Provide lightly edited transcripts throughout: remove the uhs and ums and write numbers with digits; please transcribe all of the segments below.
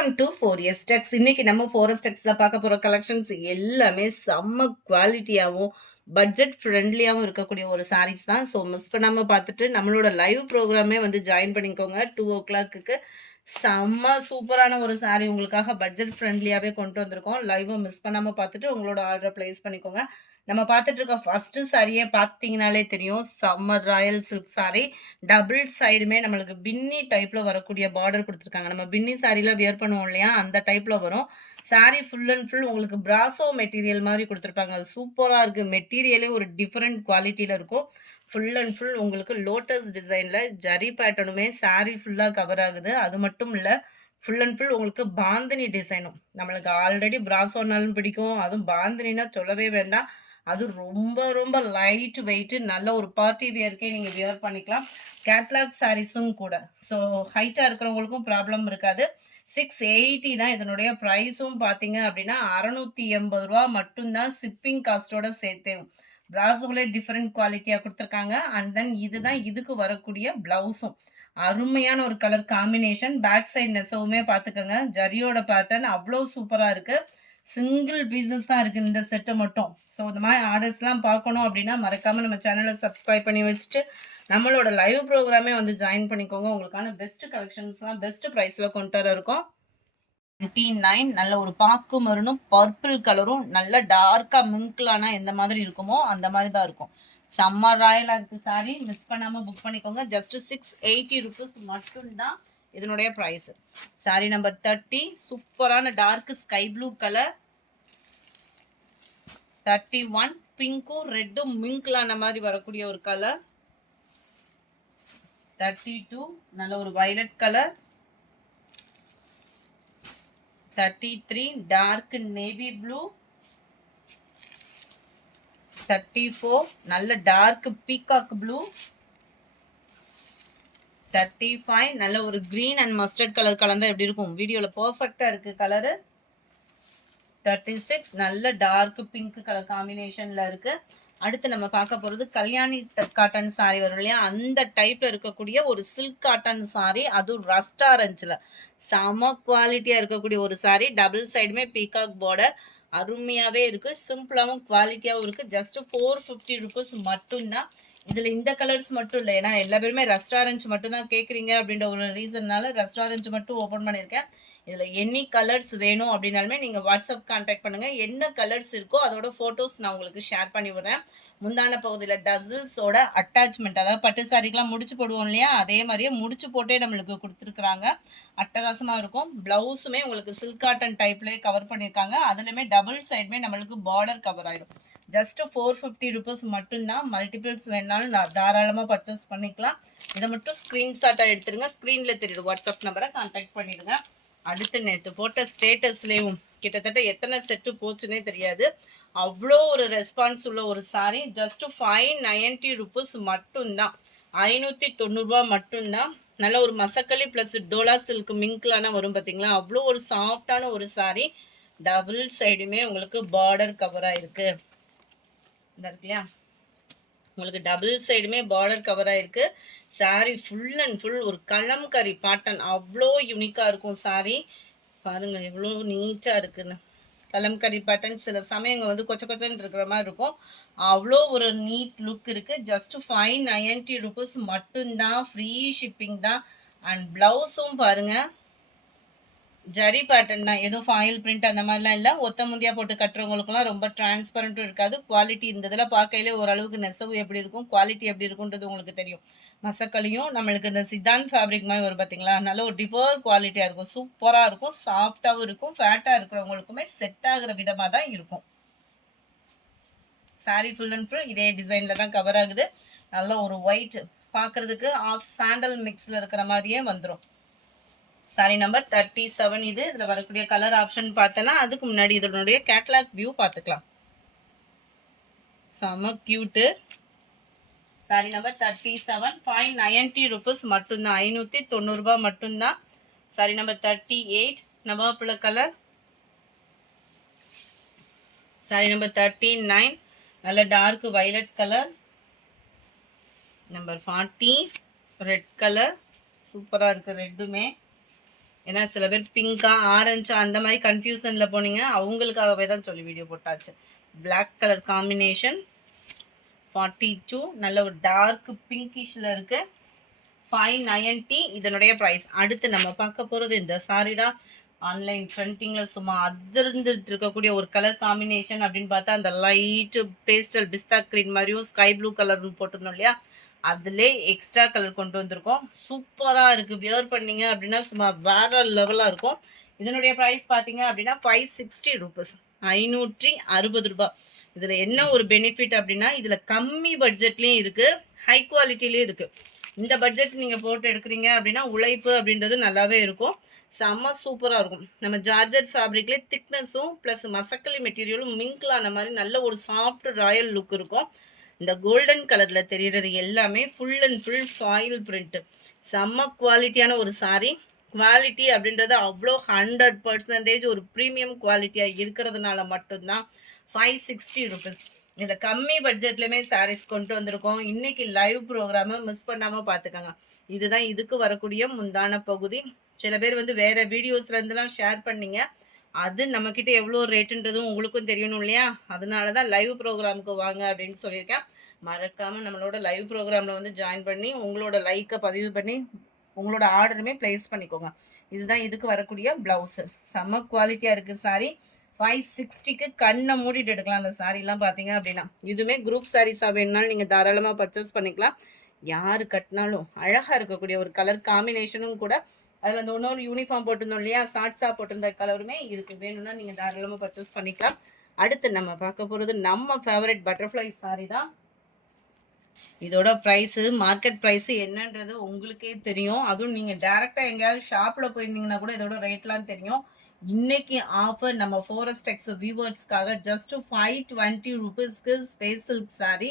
Welcome to 4S Techs. இன்னைக்கு நம்ம 4S Techsல பார்க்க போற கலெக்ஷன்ஸ் எல்லாமே செம்ம குவாலிட்டியாவும் பட்ஜெட் ஃப்ரெண்ட்லியாவும் இருக்கக்கூடிய ஒரு சாரீஸ் தான். ஸோ மிஸ் பண்ணாம பார்த்துட்டு நம்மளோட லைவ் ப்ரோக்ராமே வந்து ஜாயின் பண்ணிக்கோங்க 2 o'clock. செம்ம சூப்பரான ஒரு சாரீ உங்களுக்காக பட்ஜெட் ஃப்ரெண்ட்லியாவே கொண்டு வந்திருக்கோம். லைவ் மிஸ் பண்ணாம பார்த்துட்டு உங்களோட ஆர்டர் பிளேஸ் பண்ணிக்கோங்க. நம்ம பார்த்துட்டு இருக்க ஃபர்ஸ்ட் சாரியே பார்த்தீங்கனாலே தெரியும். Summer Royal silk sorry. Double சைடுமே நம்மளுக்கு பின்னி டைப்ல வரக்கூடிய பார்டர் கொடுத்துருக்காங்க. நம்ம பின்னி சாரில வியர் பண்ணுவோம் இல்லையா, அந்த டைப்ல வரும். சாரி ஃபுல் அண்ட் ஃபுல் உங்களுக்கு பிராசோ மெட்டீரியல் மாதிரி கொடுத்துருப்பாங்க. அது சூப்பரா இருக்கு. மெட்டீரியலே ஒரு டிஃபரெண்ட் குவாலிட்டியில இருக்கும். ஃபுல் அண்ட் ஃபுல் உங்களுக்கு லோட்டஸ் டிசைன்ல ஜரி பேட்டர்னுமே சாரி ஃபுல்லா கவர் ஆகுது. அது மட்டும் இல்ல, ஃபுல் அண்ட் ஃபுல் உங்களுக்கு பாந்தினி டிசைனும். நம்மளுக்கு ஆல்ரெடி பிராசோனாலும் பிடிக்கும். அதுவும் பாந்தினினா சொல்லவே வேண்டாம். அது ரொம்ப ரொம்ப லைட் வெயிட், நல்ல ஒரு பார்ட்டி வியர்க்கே நீங்க வியர் பண்ணிக்கலாம். கேட்லாக் சாரீஸும் கூட. ஸோ ஹைட்டா இருக்கிறவங்களுக்கும் ப்ராப்ளம் இருக்காது. 680 தான் இதனுடைய ப்ரைஸும் பார்த்தீங்க அப்படின்னா 680 ரூபா மட்டும்தான் ஷிப்பிங் காஸ்டோட சேர்த்தே. பிராசோலே டிஃப்ரெண்ட் குவாலிட்டியாக கொடுத்துருக்காங்க. அண்ட் தென் இதுதான் இதுக்கு வரக்கூடிய பிளவுஸும். அருமையான ஒரு கலர் காம்பினேஷன். பேக் சைடு நெசவுமே பார்த்துக்கோங்க. ஜரியோட பேட்டர்ன் அவ்வளோ சூப்பராக இருக்கு. சிங்கிள் பீசஸ் தான் இருக்கு இந்த செட்டு மட்டும். ஸோ இந்த மாதிரி ஆர்டர்ஸ்லாம் பார்க்கணும் அப்படின்னா மறக்காம நம்ம சேனலை சப்ஸ்கிரைப் பண்ணி வச்சுட்டு நம்மளோட லைவ் ப்ரோக்ராமே வந்து ஜாயின் பண்ணிக்கோங்க. உங்களுக்கான பெஸ்ட் கலெக்ஷன்ஸ்லாம் பெஸ்ட் ப்ரைஸில் கொண்டு வர இருக்கும். 29 நல்ல ஒரு பாக்கு மருணும் பர்பிள் கலரும் நல்ல டார்க்கா மிங்க்லானா எந்த மாதிரி இருக்குமோ அந்த மாதிரி தான் இருக்கும். சம்மர் ராயலா இருக்கு சாரி. மிஸ் பண்ணாம புக் பண்ணிக்கோங்க. ஜஸ்ட் 680 ருபீஸ் மட்டும்தான் இதனுடைய ப்ரைஸ். சாரி நம்பர் 30 சூப்பரான டார்க் ஸ்கை ப்ளூ கலர். 31 பிங்க்கும் ரெட்டும் மிங்க்லான மாதிரி வரக்கூடிய ஒரு கலர். 32 நல்ல ஒரு violet colour. 33 dark navy blue. 34 நல்ல டார்க் பீகாக் ப்ளூ. 35 நல்ல ஒரு கிரீன் அண்ட் மஸ்டர்ட் கலர் கலந்தா எப்படி இருக்கும், வீடியோல பெர்ஃபெக்ட்டா இருக்கு கலரு. 36 நல்ல டார்க் பிங்க் கலர் காம்பினேஷன்ல இருக்கு. அடுத்து நம்ம பார்க்க போறது கல்யாணி காட்டன் சாரி வரும் இல்லையா, அந்த டைப்ல இருக்கக்கூடிய ஒரு சில்க் காட்டன் சாரி. அதுவும் ரஸ்ட் ஆரஞ்சுல செம குவாலிட்டியா இருக்கக்கூடிய ஒரு சாரி. டபுள் சைடுமே பீகாக் பார்டர். அருமையாவே இருக்கு. சிம்பிளாவும் குவாலிட்டியாவும் இருக்கு. ஜஸ்ட் 450 ருபீஸ் மட்டும்தான். இதுல இந்த கலர்ஸ் மட்டும் இல்லை, ஏன்னா எல்லா பேருமே ரெஸ்டாரண்ட் மட்டும் தான் கேட்குறீங்க அப்படின்ற ஒரு ரீசன்னால ரெஸ்டாரண்ட் மட்டும் ஓப்பன் பண்ணியிருக்கேன். இதுல எனி கலர்ஸ் வேணும் அப்படின்னாலுமே நீங்க வாட்ஸ்அப் கான்டாக்ட் பண்ணுங்க. என்ன கலர்ஸ் இருக்கோ அதோட போட்டோஸ் நான் உங்களுக்கு ஷேர் பண்ணி விடுறேன். முந்தான பகுதியில டசில்ஸோட அட்டாச்மெண்ட், அதாவது பட்டு சாரிக்கெல்லாம் முடிச்சு போடுவோம் இல்லையா, அதே மாதிரியே முடிச்சு போட்டே நம்மளுக்கு கொடுத்துருக்குறாங்க. அட்டகாசமா இருக்கும். பிளவுஸுமே உங்களுக்கு சில்க் காட்டன் டைப்லேயே கவர் பண்ணியிருக்காங்க. அதுலயுமே டபுள் சைடுமே நம்மளுக்கு பார்டர் கவர் ஆயிடும். ஜஸ்ட் 450 ருபீஸ் மட்டும்தான். மல்டிபிள்ஸ் வேணாலும் நான் தாராளமாக பர்ச்சேஸ் பண்ணிக்கலாம். இதை மட்டும் ஸ்க்ரீன்ஷாட்டாக எடுத்துருங்க. ஸ்க்ரீனில் தெரியுது வாட்ஸ்அப் நம்பரை கான்டாக்ட் பண்ணிடுங்க. அடுத்து நேற்று போட்ட ஸ்டேட்டஸ்லேயும் கிட்டத்தட்ட எத்தனை செட்டு போச்சுன்னே தெரியாது, அவ்வளோ ஒரு ரெஸ்பான்ஸ் உள்ள ஒரு சாரி. ஜஸ்ட் 590 ருபீஸ் மட்டும்தான். 590 ரூபா மட்டும்தான். நல்ல ஒரு மசக்களி ப்ளஸ் டோலா சில்க் மிங்க்லான வரும் பார்த்தீங்களா, அவ்வளோ ஒரு சாஃப்டான ஒரு சாரி. டபுள் சைடுமே உங்களுக்கு பார்டர் கவராக இருக்கு. இந்த இருக்கு இல்லையா, உங்களுக்கு டபுள் சைடுமே பார்டர் கவர் ஆயிருக்கு. சாரி ஃபுல் அண்ட் ஃபுல் ஒரு கலம்கரி பாட்டன். அவ்வளோ யூனிக்காக இருக்கும் சாரி. பாருங்க எவ்வளோ நீட்டாக இருக்குன்னு. கலம்கரி பேட்டர்ன் சில சமயங்கள் வந்து கொச்ச கொச்சன்னு இருக்கிற மாதிரி இருக்கும். அவ்வளோ ஒரு நீட் லுக் இருக்கு. ஜஸ்ட் 590 ருபீஸ் மட்டும்தான். ஃப்ரீ ஷிப்பிங் தான். அண்ட் பிளவுஸும் பாருங்க ஜரி பேட்டர்ன் தான். ஏதோ ஃபாயில் பிரிண்ட் அந்த மாதிரிலாம் இல்லை. ஒத்த முந்தியா போட்டு கட்டுறவங்களுக்குலாம் ரொம்ப டிரான்ஸ்பரண்ட்டும் இருக்காது. குவாலிட்டி இந்த இதில் பார்க்கையிலே ஓரளவுக்கு நெசவு எப்படி இருக்கும், குவாலிட்டி எப்படி இருக்குன்றது உங்களுக்கு தெரியும். மசக்களையும் நம்மளுக்கு இந்த சித்தாந்த் ஃபேப்ரிக் மாதிரி வரும் பார்த்தீங்களா, நல்ல ஒரு டிஃபர் குவாலிட்டியாக இருக்கும். சூப்பராக இருக்கும். சாஃப்டாகவும் இருக்கும். ஃபேட்டாக இருக்கிறவங்களுக்குமே செட் ஆகிற விதமாக தான் இருக்கும். சாரி ஃபுல் அண்ட் ஃபுல் இதே டிசைனில் தான் கவர் ஆகுது. நல்ல ஒரு ஒயிட், பார்க்குறதுக்கு ஆஃப் சாண்டல் மிக்ஸில் இருக்கிற மாதிரியே வந்துடும். சாரி நம்பர் 37 இது. இதில் வரக்கூடிய கலர் ஆப்ஷன் பார்த்தோன்னா அதுக்கு முன்னாடி இதனுடைய கேட்லாக் வியூ பார்த்துக்கலாம். செம கியூட்டு. சாரி நம்பர் 37 590 ருபீஸ் மட்டும்தான். 590 ரூபா மட்டும்தான். சாரி நம்பர் 38 நவாப்பழ கலர். சாரி நம்பர் 39 நல்ல dark violet colour. Number 40 red colour. சூப்பராக இருக்குது ரெட்டுமே. ஏன்னா சில பேர் பிங்கா ஆரஞ்சா அந்த மாதிரி கன்ஃபியூஷன்ல போனீங்க, அவங்களுக்காகவே தான் சொல்லி வீடியோ போட்டாச்சு. பிளாக் கலர் காம்பினேஷன் 42, நல்ல ஒரு டார்க் பிங்கிஷ்ல இருக்கு. 590 இதனுடைய ப்ரைஸ். அடுத்து நம்ம பார்க்க போகிறது இந்த சாரி தான். ஆன்லைன் ட்ரெண்டிங்கில் சும்மா அதிர்ந்துட்டு இருக்கக்கூடிய ஒரு கலர் காம்பினேஷன் அப்படின்னு பார்த்தா அந்த லைட்டு பேஸ்டல் பிஸ்தா கிரீன் மாதிரியும் ஸ்கை ப்ளூ கலர்னு போட்டிருந்தோம் இல்லையா, அதிலே எக்ஸ்ட்ரா கலர் கொண்டு வந்திருக்கோம். சூப்பராக இருக்குது. வியர் பண்ணீங்க அப்படின்னா சும்மா வேற லெவலாக இருக்கும். இதனுடைய ப்ரைஸ் பார்த்தீங்க அப்படின்னா 560 ரூபீஸ், 560 ரூபாய். இதில் என்ன ஒரு பெனிஃபிட் அப்படின்னா இதில் கம்மி பட்ஜெட்லேயும் இருக்குது, ஹை குவாலிட்டிலையும் இருக்குது. இந்த பட்ஜெட் நீங்கள் போட்டு எடுக்கிறீங்க அப்படின்னா உழைப்பு அப்படின்றது நல்லாவே இருக்கும். செம்ம சூப்பராக இருக்கும். நம்ம ஜார்ஜெட் ஃபேப்ரிக்லேயே திக்னஸும் ப்ளஸ் மசக்கலி மெட்டீரியலும் மிங்க்லான மாதிரி நல்ல ஒரு சாஃப்ட் ராயல் லுக் இருக்கும். இந்த கோல்டன் கலரில் தெரிகிறது எல்லாமே full and full foil print. செம்ம குவாலிட்டியான ஒரு சாரீ. குவாலிட்டி அப்படின்றது அவ்வளோ 100% ஒரு ப்ரீமியம் குவாலிட்டியாக இருக்கிறதுனால மட்டும்தான் 560 ரூபீஸ். இதில் கம்மி பட்ஜெட்லையுமே சாரீஸ் கொண்டு வந்திருக்கோம். இன்றைக்கி லைவ் ப்ரோக்ராமை மிஸ் பண்ணாமல் பார்த்துக்கோங்க. இதுதான் இதுக்கு வரக்கூடிய முந்தான பகுதி. சில பேர் வந்து வேறு வீடியோஸ்லேருந்துலாம் ஷேர் பண்ணிங்க, அது நம்மக்கிட்ட எவ்வளோ ரேட்டுன்றதும் உங்களுக்கும் தெரியணும் இல்லையா, அதனால தான் லைவ் ப்ரோக்ராமுக்கு வாங்க அப்படின்னு சொல்லியிருக்கேன். மறக்காமல் நம்மளோட லைவ் ப்ரோக்ராமில் வந்து ஜாயின் பண்ணி உங்களோட லைக்கை பதிவு பண்ணி உங்களோட ஆர்டருமே ப்ளேஸ் பண்ணிக்கோங்க. இதுதான் இதுக்கு வரக்கூடிய ப்ளவுஸு. செம்ம குவாலிட்டியாக இருக்குது சாரி. 560க்கு கண்ணை மூடிட்டு எடுக்கலாம் அந்த சாரீலாம் பார்த்தீங்க அப்படின்னா. இதுவுமே குரூப் சாரீஸாக வேணுனாலும் நீங்கள் தாராளமாக பர்ச்சேஸ் பண்ணிக்கலாம். யார் கட்டினாலும் அழகாக இருக்கக்கூடிய ஒரு கலர் காம்பினேஷனும் கூட. அதில் அந்த இன்னொரு யூனிஃபார்ம் போட்டிருந்தோம் இல்லையா, ஷார்ட்ஸாக போட்டிருந்த கலருமே இருக்குது. வேணும்னா நீங்கள் தாராளமாக பர்ச்சேஸ் பண்ணிக்கலாம். அடுத்து நம்ம பார்க்க போகிறது நம்ம ஃபேவரட் பட்டர்ஃப்ளை சாரி தான். இதோட ப்ரைஸு மார்க்கெட் ப்ரைஸு என்னன்றது உங்களுக்கே தெரியும். அதுவும் நீங்கள் டேரெக்டாக எங்கேயாவது ஷாப்பில் போயிருந்தீங்கன்னா கூட இதோட ரேட்லாம் தெரியும். இன்னைக்கு ஆஃபர் நம்ம ஃபாரஸ்ட் டெக்ஸ் வியூவர்ஸ்க்காக ஜஸ்ட் 520 ரூபீஸ்க்கு ஸ்பேஸ் சில்க் சாரி.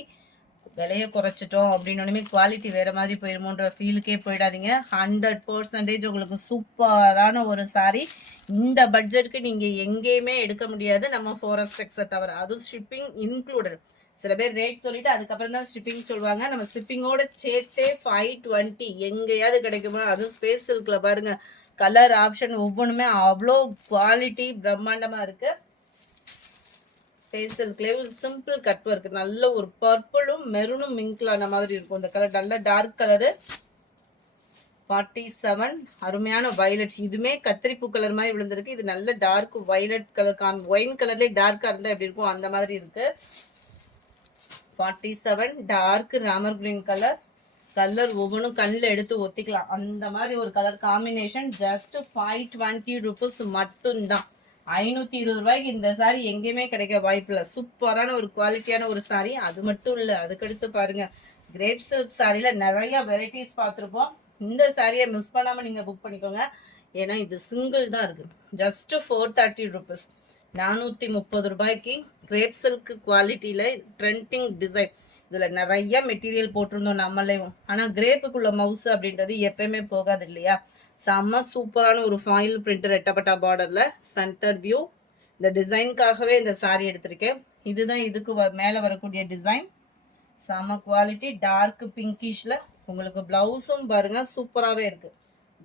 விலையை குறைச்சிட்டோம் அப்படின்னோடனே குவாலிட்டி வேறு மாதிரி போயிருமோன்ற ஃபீலுக்கே போயிடாதீங்க. 100% உங்களுக்கு சூப்பரான ஒரு சாரி. இந்த பட்ஜெட்டுக்கு நீங்கள் எங்கேயுமே எடுக்க முடியாது நம்ம ஃபாரஸ்ட் டெக்ஸை தவிர. அதுவும் ஷிப்பிங் இன்க்ளூடட். சில பேர் ரேட் சொல்லிட்டு அதுக்கப்புறம் தான் ஷிப்பிங் சொல்லுவாங்க. நம்ம ஷிப்பிங்கோட சேர்த்தே 520 எங்கேயாவது கிடைக்குமா? அதுவும் ஸ்பேஸ் சில்கில் பாருங்கள், கலர் ஆப்ஷன் ஒவ்வொன்றுமே அவ்வளோ குவாலிட்டி பிரம்மாண்டமாக இருக்குது. ஸ்பேஸ் சில்க்லேயே ஒரு சிம்பிள் கட் ஒர்க், நல்ல ஒரு பர்பிளும் மெரூனும் மிங்க்லான மாதிரி இருக்கும். இந்த கலர் நல்ல டார்க் கலரு. 47 அருமையான வயலட். இதுவுமே கத்திரிப்பூ கலர் மாதிரி விழுந்திருக்கு. இது நல்ல டார்க் வயலட் கலர், ஒயின் கலர்லேயே டார்க்காக இருந்தால் எப்படி இருக்கும் அந்த மாதிரி இருக்குது. 47 dark Ramar green colour. Colour ஒவ்வொன்றும் கண்ணில் எடுத்து ஒத்திக்கலாம் அந்த மாதிரி ஒரு கலர் காம்பினேஷன். ஜஸ்ட் 520 ரூபீஸ் மட்டும்தான். 520 ரூபாய்க்கு இந்த சாரி எங்கேயுமே கிடைக்க வாய்ப்பு இல்லை. சூப்பரான ஒரு குவாலிட்டியான ஒரு சாரி. அது மட்டும் இல்லை, அதுக்கடுத்து பாருங்க, கிரேப் சில்க் சாரியில் நிறைய வெரைட்டிஸ் பார்த்துருப்போம். இந்த சாரியை மிஸ் பண்ணாமல் நீங்கள் புக் பண்ணிக்கோங்க. ஏன்னா இது சிங்கிள் தான் இருக்குது. ஜஸ்ட் 430 ரூபீஸ், 430 ரூபாய்க்கு கிரேப் சில்க் குவாலிட்டியில் ட்ரெண்டிங் டிசைன். இதில் நிறைய மெட்டீரியல் போட்டிருந்தோம் நம்மளையும். ஆனால் கிரேப்புக்குள்ள மவுஸ் அப்படின்றது எப்பயுமே போகாது இல்லையா. செம்ம சூப்பரான ஒரு ஃபாயில் பிரிண்ட் ரெட்டப்பட்டா பார்டரில் சென்டர் வியூ. இந்த டிசைனுக்காகவே இந்த சாரி எடுத்திருக்கேன். இதுதான் இதுக்கு மேலே வரக்கூடிய டிசைன். செம்ம குவாலிட்டி டார்க் பிங்கிஷில். உங்களுக்கு ப்ளவுஸும் பாருங்கள் சூப்பராகவே இருக்குது.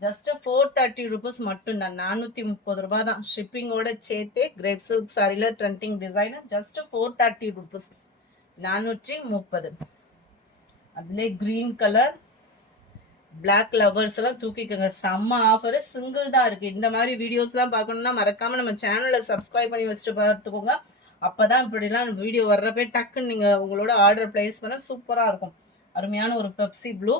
ஜஸ்ட் 430 ரூபீஸ் மட்டும்தான், 430 ரூபா தான் ஷிப்பிங்கோட சேர்த்தே. கிரேப் சில்க் சாரியில் ட்ரெண்டிங் டிசைனு ஜஸ்ட் 430 ரூபீஸ், 430. அதுலேயே க்ரீன் கலர் பிளாக் லவர்ஸ் எல்லாம் தூக்கிக்கோங்க. செம்ம ஆஃபரு, சிங்கிள் தான் இருக்குது. இந்த மாதிரி வீடியோஸ்லாம் பார்க்கணுன்னா மறக்காமல் நம்ம சேனலில் சப்ஸ்கிரைப் பண்ணி வச்சுட்டு பார்த்துக்கோங்க. அப்போ தான் இப்படிலாம் வீடியோ வர்றப்பே டக்குன்னு நீங்கள் உங்களோட ஆர்டர் ப்ளேஸ் பண்ண சூப்பராக இருக்கும். அருமையான ஒரு பெப்சி ப்ளூ.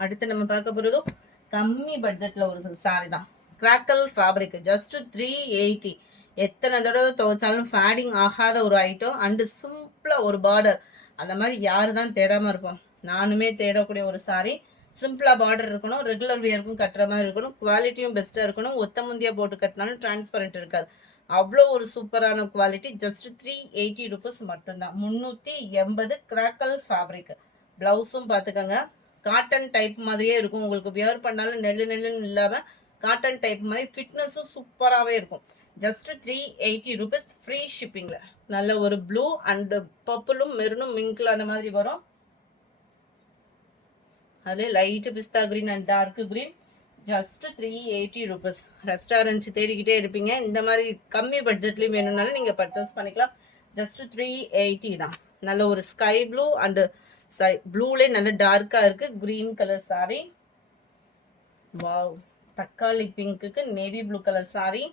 அடுத்து நம்ம பார்க்க போகிறதும் கம்மி பட்ஜெட்டில் ஒரு சாரி தான். Crackle fabric, just 380. எத்தனை தடவை துவைச்சாலும் ஃபேடிங் ஆகாத ஒரு ஐட்டம். அண்டு சிம்பிளாக ஒரு பார்டர். அந்த மாதிரி யார் தான் தேடாமல் இருப்போம். நானுமே தேடக்கூடிய ஒரு சாரி. சிம்பிளாக பார்டர் இருக்கணும், ரெகுலர் வியருக்கும் கட்டுற மாதிரி இருக்கணும், குவாலிட்டியும் பெஸ்ட்டாக இருக்கணும். ஒத்த முந்தியாக போட்டு கட்டினாலும் டிரான்ஸ்பரண்ட் இருக்காது. அவ்வளோ ஒரு சூப்பரான குவாலிட்டி. ஜஸ்ட் 380 ரூபீஸ் மட்டும்தான், 380. Crackle fabric. ப்ளவுஸும் பார்த்துக்கோங்க, காட்டன் டைப் மாதிரியே இருக்கும். உங்களுக்கு வியர் பண்ணாலும் நெல்லுன்னு இல்லாமல் காட்டன் டைப் மாதிரி ஃபிட்னஸும் சூப்பராகவே இருக்கும். ஜஸ்ட் 380 ரூபீஸ், ஃப்ரீ ஷிப்பிங்கில். நல்ல ஒரு ப்ளூ அண்டு பர்பிளும் மெரூனும் மிங்கிளான மாதிரி வரும். அதில் light pista green and dark green. Just 380 rupees. Restaurants தேடிக்கிட்டே இருப்பீங்க, இந்த மாதிரி கம்மி பட்ஜெட்லேயும் வேணும்னாலும் நீங்கள் பர்ச்சேஸ் பண்ணிக்கலாம். ஜஸ்ட் 380 தான். நல்ல ஒரு ஸ்கை ப்ளூ அண்டு சாரி ப்ளூலே நல்ல டார்க்காக இருக்குது. Green colour sari. வாவ், தக்காளி பிங்க்குக்கு navy blue colour sari.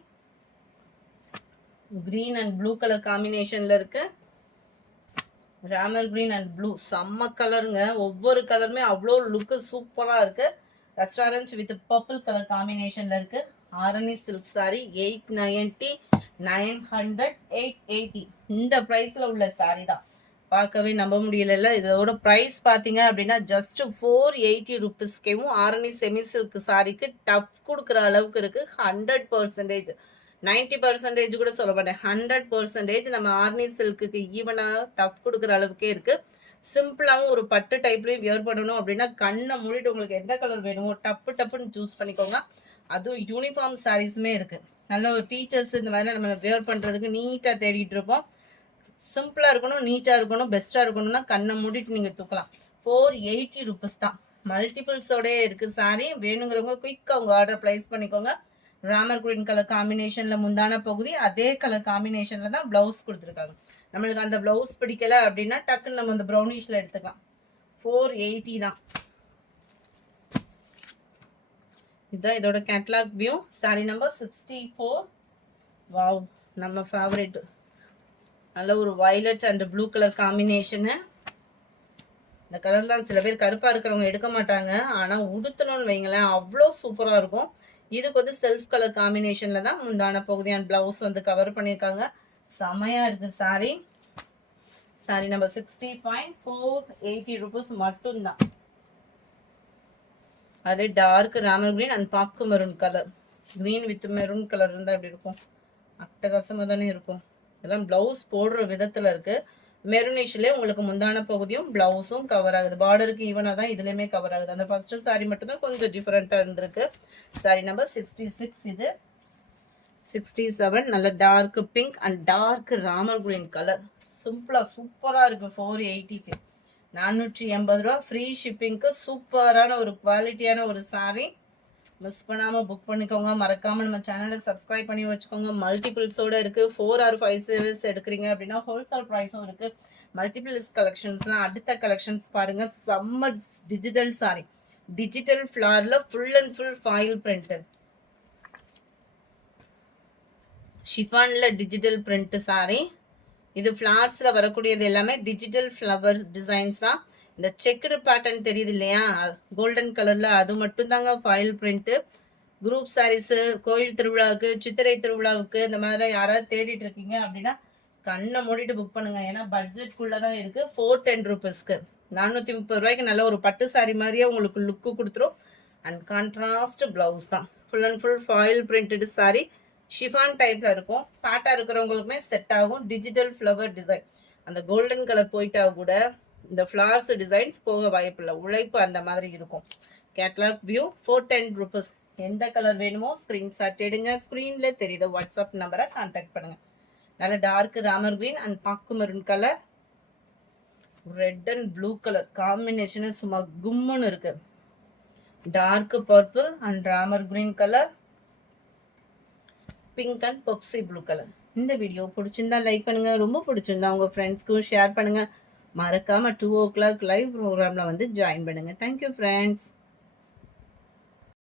Green and blue colour காம்பினேஷனில் இருக்குது. ராமர் க்ரீன் அண்ட் ப்ளூ செம்ம கலருங்க. ஒவ்வொரு கலருமே அவ்வளோ லுக்கு சூப்பராக இருக்குது. ரெஸ்டாரண்ட்ஸ் வித் பர்பிள் கலர் காம்பினேஷனில் இருக்குது. ஆரணி சில்க் சாரி 890, 900, 880 இந்த ப்ரைஸில் உள்ள சாரி தான். பார்க்கவே நம்ப முடியல. இதோட ப்ரைஸ் பார்த்தீங்க அப்படின்னா ஜஸ்ட் 480 rupeesக்கேவும் ஆரணி செமி சில்க் சாரிக்கு டஃப் கொடுக்குற அளவுக்கு இருக்குது. 100%, 90% கூட சொல்ல மாட்டேன், 100% நம்ம ஆர்னி சில்க்குக்கு ஈவனாக டஃப் கொடுக்குற அளவுக்கே இருக்குது. சிம்பிளாகவும் ஒரு பட்டு டைப்லேயும் வியர் பண்ணணும் அப்படின்னா கண்ணை மூடிட்டு உங்களுக்கு எந்த கலர் வேணுமோ டப்புன்னு சூஸ் பண்ணிக்கோங்க. அதுவும் யூனிஃபார்ம் சாரீஸுமே இருக்குது. நல்ல ஒரு டீச்சர்ஸ் இந்த மாதிரி நம்ம வியர் பண்ணுறதுக்கு நீட்டாக தேடிட்டு இருப்போம். சிம்பிளாக இருக்கணும், நீட்டாக இருக்கணும், பெஸ்ட்டாக இருக்கணும்னா கண்ணை மூடிட்டு நீங்கள் தூக்கலாம். 480 rupees தான். மல்டிபிள்ஸோடய இருக்குது சாரீ. வேணுங்கிறவங்க குயிக்காக உங்கள் ஆர்டர் ப்ளேஸ் பண்ணிக்கோங்க. ராமர் கிரீன் கலர் காம்பினேஷனில் முந்தான பகுதி, அதே கலர் காம்பினேஷனில் தான் ப்ளவுஸ் கொடுத்துருக்காங்க. நம்மளுக்கு அந்த ப்ளவுஸ் பிடிக்கல அப்படின்னா டக்குன்னு நம்ம அந்த ப்ரௌனிஷில் எடுத்துக்கலாம். 480 தான். இதுதான் இதோட catalogue view. Sorry number 64. Wow, நம்ம ஃபேவரேட் நல்ல ஒரு violet and blue colour combination. இந்த கலர்லாம் சில பேர் கருப்பாக இருக்கிறவங்க எடுக்க மாட்டாங்க, ஆனால் உடுத்தணும்னு வைங்களேன் அவ்வளோ சூப்பராக இருக்கும். இதுக்கு வந்து செல்ஃப் கலர் காம்பினேஷனில் தான் முந்தான பகுதி அண்ட் ப்ளவுஸ் வந்து கவர் பண்ணியிருக்காங்க. செமையாக இருக்குது சாரி. சாரி நம்பர் 65, 480 rupees மட்டும்தான். அதே டார்க் ராமர் கிரீன் அண்ட் பாக்கு maroon colour. Green with maroon colour இருந்தால் எப்படி இருக்கும்? அட்டகாசமாக தானே இருக்கும். இதெல்லாம் ப்ளவுஸ் போடுற விதத்தில் இருக்குது. மெரூனிஷ்லேயே உங்களுக்கு முந்தான பகுதியும் ப்ளவுஸும் கவர் ஆகுது. பார்டருக்கு ஈவனாக தான் இதுலேயுமே கவர் ஆகுது. அந்த ஃபஸ்ட்டு சாரி மட்டும்தான் கொஞ்சம் டிஃப்ரெண்ட்டாக இருந்திருக்கு. சாரி நம்பர் 66. இது 67. நல்ல dark pink and dark Ramar green colour. சிம்பிளாக சூப்பராக இருக்குது. 480க்கு 480 ரூபா. ஃப்ரீ ஷிப்பிங்க்கு சூப்பரான ஒரு குவாலிட்டியான ஒரு சாரி. மிஸ் பண்ணாமல் புக் பண்ணிக்கோங்க. மறக்காமல் நம்ம சேனலை சப்ஸ்கிரைப் பண்ணி வச்சுக்கோங்க. மல்டிபிள்ஸோடு இருக்குது. 4 or 5 sarees எடுக்கிறீங்க அப்படின்னா ஹோல்சேல் ப்ரைஸும் இருக்குது. மல்டிபிள்ஸ் கலெக்ஷன்ஸ்லாம் அடுத்த கலெக்ஷன்ஸ் பாருங்கள். செம்ம டிஜிட்டல் சாரி. டிஜிட்டல் ஃப்ளாரில் full and full foil print. ஷிஃபானில் டிஜிட்டல் பிரிண்ட்டு சாரி. இது ஃப்ளார்ஸில் வரக்கூடியது எல்லாமே டிஜிட்டல் ஃப்ளவர்ஸ் டிசைன்ஸ் தான். இந்த செக்குடு பேட்டர்ன் தெரியுது இல்லையா, கோல்டன் கலரில், அது மட்டும்தாங்க ஃபாயில் பிரிண்ட்டு. குரூப் சாரீஸு, கோயில் திருவிழாவுக்கு, சித்திரை திருவிழாவுக்கு இந்த மாதிரி யாராவது தேடிட்டு இருக்கீங்க அப்படின்னா கண்ணை மூடிட்டு புக் பண்ணுங்கள். ஏன்னா பட்ஜெட்குள்ளே தான் இருக்குது. 410 rupeesக்கு 430 ரூபாய்க்கு நல்ல ஒரு பட்டு சாரி மாதிரியே உங்களுக்கு லுக்கு கொடுத்துரும். அண்ட் கான்ட்ராஸ்ட் ப்ளவுஸ் தான். Full and full foil printed sorry. Chiffon டைப்பில் இருக்கும். ஃபேட்டாக இருக்கிறவங்களுக்குமே செட் ஆகும். Digital flower design. அந்த கோல்டன் கலர் போயிட்டா கூட இந்த ஃப்ளார்ஸ் டிசைன்ஸ் போக வாய்ப்பில்லை. உழைப்பு அந்த மாதிரி இருக்கும். Catalogue view 410 rupees. எந்த கலர் வேணுமோ ஸ்க்ரீன்ஷாட் எடுங்க. ஸ்க்ரீனில் தெரியுது வாட்ஸ்அப் நம்பரை கான்டாக்ட் பண்ணுங்கள். நல்ல டார்க் ராமர் கிரீன் அண்ட் பாக்கு maroon colour. Red and blue colour combination சும்மா கும்முன்னு இருக்கு. Dark purple and Ramar green colour. Pink and Pepsi blue colour. இந்த வீடியோ பிடிச்சிருந்தா லைக் பண்ணுங்க. ரொம்ப பிடிச்சிருந்தா உங்கள் ஃப்ரெண்ட்ஸ்க்கும் ஷேர் பண்ணுங்க. மறக்காம 2 o'clock லைவ் ப்ரோக்ராமில் வந்து ஜாயின் பண்ணுங்க. Thank you friends.